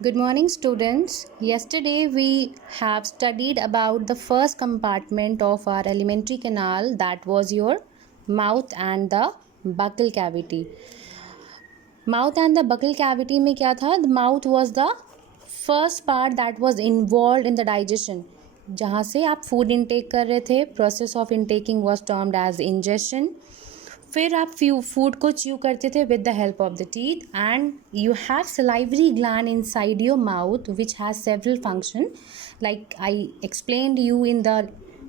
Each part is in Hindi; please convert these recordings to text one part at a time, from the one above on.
Good morning, students. Yesterday we have studied about the first compartment of our alimentary canal, that was your mouth and the buccal cavity. Mouth and the buccal cavity में क्या था? The mouth was the first part that was involved in the digestion. जहाँ से आप food intake कर रहे थे, process of intaking was termed as ingestion. फिर आप फूड को च्यू करते थे with the help of the teeth and you have salivary gland inside your mouth which has several function like I explained you in the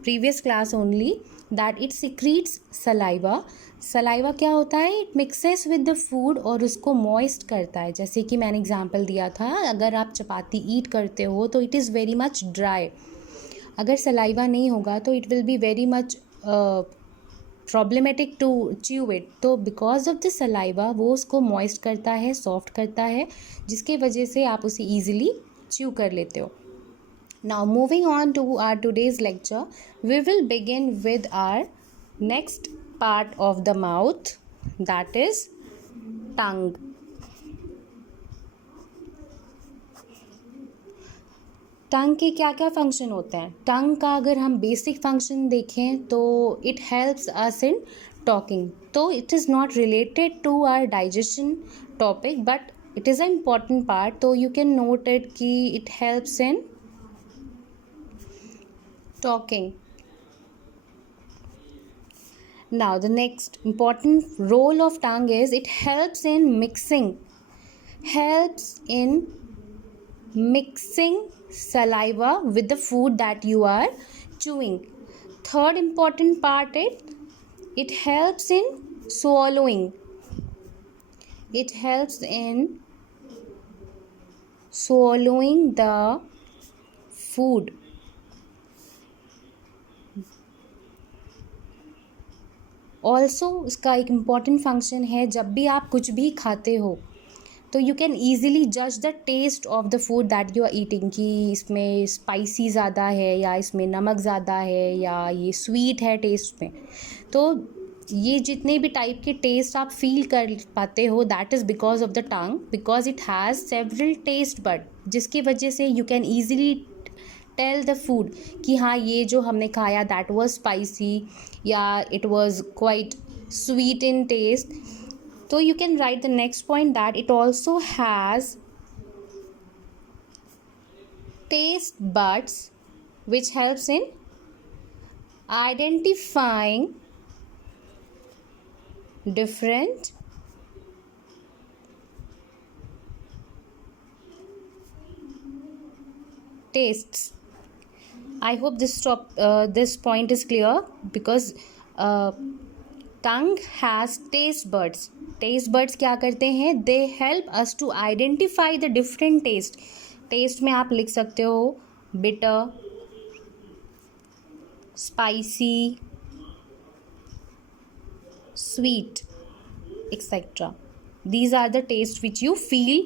previous class only that it secretes saliva. Saliva क्या होता है? It mixes with the food और उसको मॉइस्ट करता है. जैसे कि मैंने एग्जांपल दिया था, अगर आप चपाती ईट करते हो तो it is very much dry. अगर सलाइवा नहीं होगा तो it will be very much problematic to chew it. तो बिकॉज ऑफ द सलाइवा वो उसको मॉइस्ट करता है, सॉफ्ट करता है, जिसके वजह से आप उसे ईजिली च्यू कर लेते हो. Now moving on to our today's lecture, we will begin with our next part of the mouth, that is tongue. Tongue के क्या क्या फंक्शन होते हैं? टंग का अगर हम बेसिक फंक्शन देखें तो it helps us in talking. तो it is not related to our digestion topic but it is a important part. तो यू कैन नोट इट कि it helps in talking. Now the next important role of tongue is it helps in mixing saliva with the food that you are chewing. Third important part, it helps in swallowing. It helps in swallowing the food. Also इसका एक इम्पॉर्टेंट फंक्शन है, जब भी आप कुछ भी खाते हो तो यू कैन ईज़िली जज the taste of the food that you are eating कि इसमें स्पाइसी ज़्यादा है या इसमें नमक ज़्यादा है या ये स्वीट है टेस्ट में. तो ये जितने भी टाइप के टेस्ट आप फील कर पाते हो that is because of the tongue, because it has several taste bud, जिसकी वजह से you can easily tell the food कि हाँ ये जो हमने खाया दैट वाज स्पाइसी या it was quite sweet in taste. तो you can write the next point that it also has taste buds which helps in identifying different tastes. I hope this point is clear because tongue has taste buds. Taste buds क्या करते हैं? They help us to identify the different taste. Taste में आप लिख सकते हो bitter, spicy, sweet, etc. These are the tastes which you feel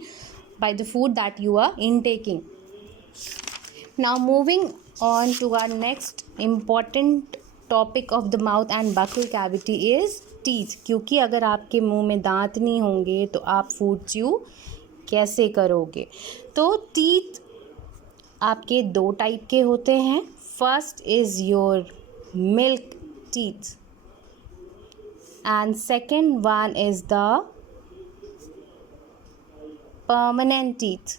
by the food that you are intaking. Now moving on to our next important topic of the mouth and buccal cavity is teeth. क्योंकि अगर आपके मुंह में दांत नहीं होंगे तो आप फूड च्यू कैसे करोगे? तो टीथ आपके दो टाइप के होते हैं. First is your milk teeth and second one is the permanent teeth.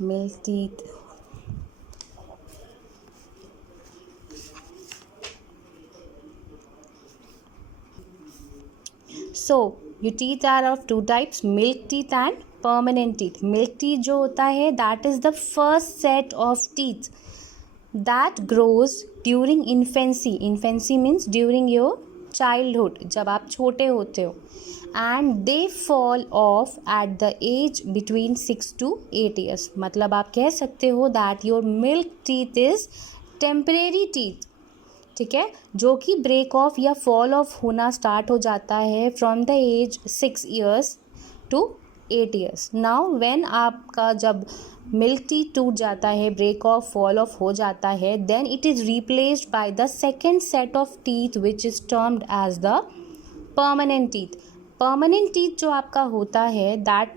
Milk teeth. So your teeth are of two types, milk teeth and permanent teeth. Milk teeth जो होता है that is the first set of teeth that grows during infancy. Infancy means during your childhood, जब आप छोटे होते हो, and they fall off at the age between 6 to 8 years. मतलब आप कह सकते हो that your milk teeth is temporary teeth. ठीक है, जो कि ब्रेक ऑफ या फॉल ऑफ होना स्टार्ट हो जाता है from the age 6 years to 8 years. Now when आपका जब मिल्क टीथ टूट जाता है, ब्रेक ऑफ, फॉल ऑफ हो जाता है, then it is replaced by the second set of teeth which is termed as the permanent teeth. Permanent teeth जो आपका होता है that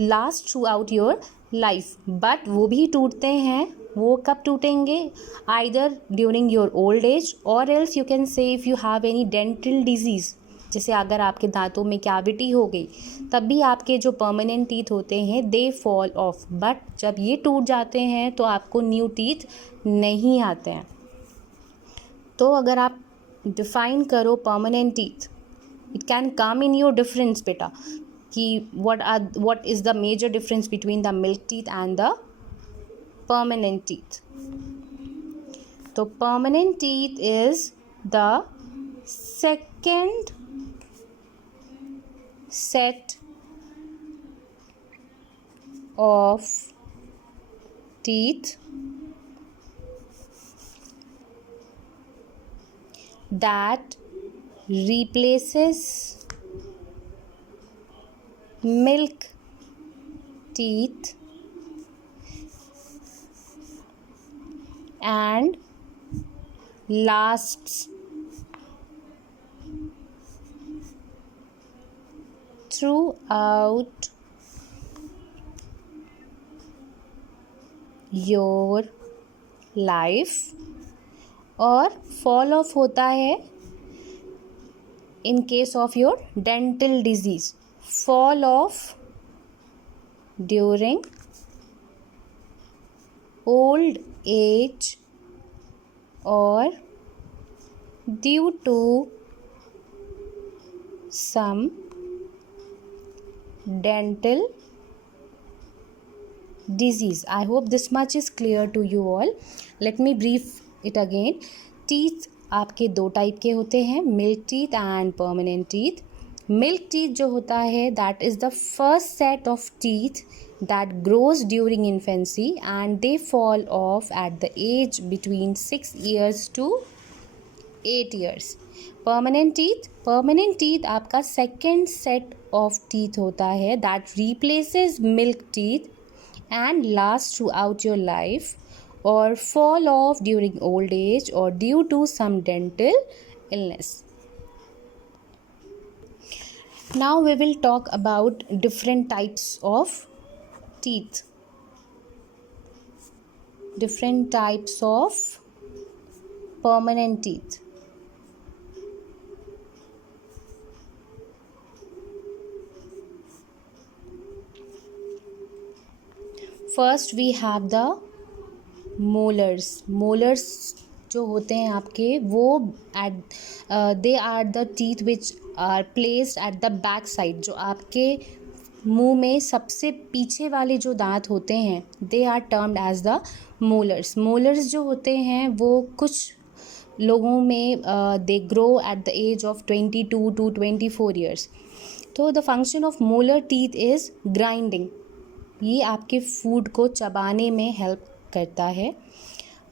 last throughout your life, but वो भी टूटते हैं. वो कब टूटेंगे? Either during your old age और else you can say if you have any dental disease, जैसे अगर आपके दांतों में कैविटी हो गई तब भी आपके जो परमानेंट टीथ होते हैं दे फॉल ऑफ. बट जब ये टूट जाते हैं तो आपको न्यू टीथ नहीं आते हैं. तो अगर आप डिफाइन करो permanent teeth, it can come in your difference बेटा, कि what is the major difference between the milk teeth and the permanent teeth. तो permanent teeth is the second set of teeth that replaces milk teeth and lasts throughout your life. और fall off होता है in case of your dental disease. Fall off during old age or due to some dental disease. I hope this much is clear to you all. Let me brief it again. Teeth आपके दो टाइप के होते हैं, milk teeth and permanent teeth. Milk teeth जो होता है that is the first set of teeth that grows during infancy and they fall off at the age between 6 years to 8 years. permanent teeth आपका second set of teeth होता है that replaces milk teeth and lasts throughout your life or fall off during old age or due to some dental illness. Now we will talk about different types of teeth. Different types of permanent teeth. First we have the molars. Molars जो होते हैं आपके वो they are the teeth which are placed at the back side. जो आपके मुंह में सबसे पीछे वाले जो दांत होते हैं they are termed as the molars. Molars जो होते हैं वो कुछ लोगों में they grow at the age of 22 to 24 years. तो the function of molar teeth is grinding. ये आपके फूड को चबाने में हेल्प करता है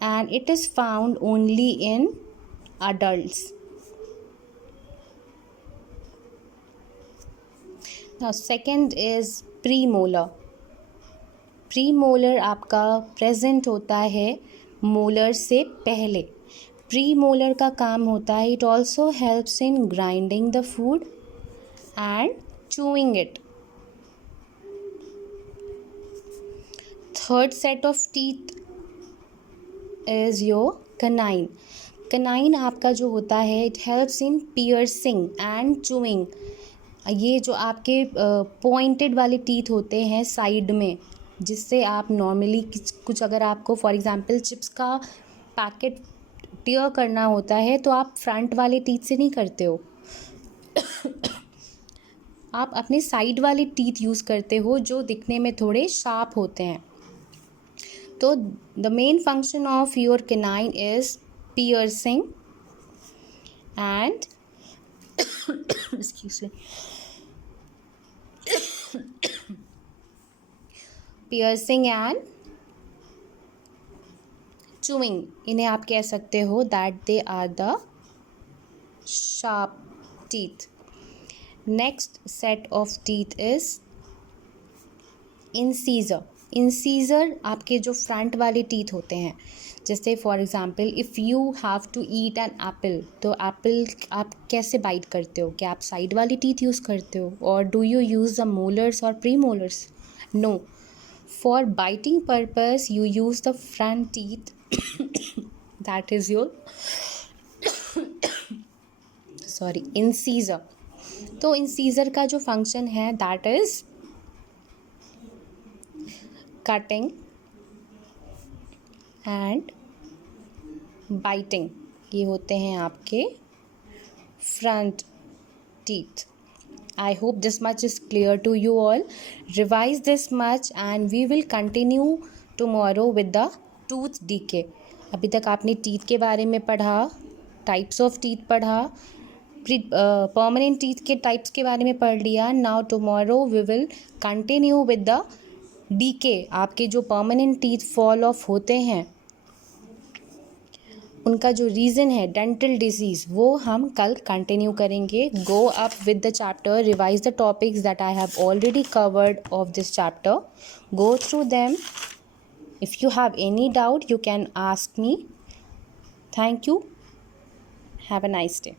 and it is found only in adults. Now second is premolar. Premolar आपका प्रेजेंट होता है मोलर से पहले. प्रीमोलर का काम होता है it also helps in grinding the food and chewing it. Third set of teeth is your canine. canine आपका जो होता है it helps in piercing and chewing. ये जो आपके पॉइंटेड वाले टीथ होते हैं साइड में, जिससे आप नॉर्मली कुछ अगर आपको फॉर एग्जांपल चिप्स का पैकेट टियर करना होता है तो आप फ्रंट वाले टीथ से नहीं करते हो आप अपने साइड वाले टीथ यूज़ करते हो जो दिखने में थोड़े शार्प होते हैं. तो the main function of your canine is piercing and excuse me, piercing and chewing. इन्हें आप कह सकते हो that they are the sharp teeth. Next set of teeth is incisor. Incisor आपके जो फ्रंट वाले टीथ होते हैं, जैसे for example if you have to eat an apple, तो एप्पल आप कैसे बाइट करते हो? क्या आप साइड वाली टीथ यूज़ करते हो, और do you use the molars और premolars? No, for biting purpose you use the front teeth that is your incisor. तो इंसीजर का जो फंक्शन है that is cutting and biting, ये होते हैं आपके front teeth. I hope this much is clear to you all. Revise this much and we will continue tomorrow with the tooth decay. अभी तक आपने टीथ के बारे में पढ़ा, टाइप्स ऑफ टीथ पढ़ा, परमानेंट टीथ के टाइप्स के बारे में पढ़ लिया। Now tomorrow we will continue with the DK. आपके जो परमानेंट टीथ फॉल ऑफ होते हैं उनका जो रीज़न है डेंटल डिजीज़, वो हम कल कंटिन्यू करेंगे। Go up with the chapter, revise the topics that I have already covered of this chapter, go through them. If you have any doubt you can ask me. Thank you. Have a nice day.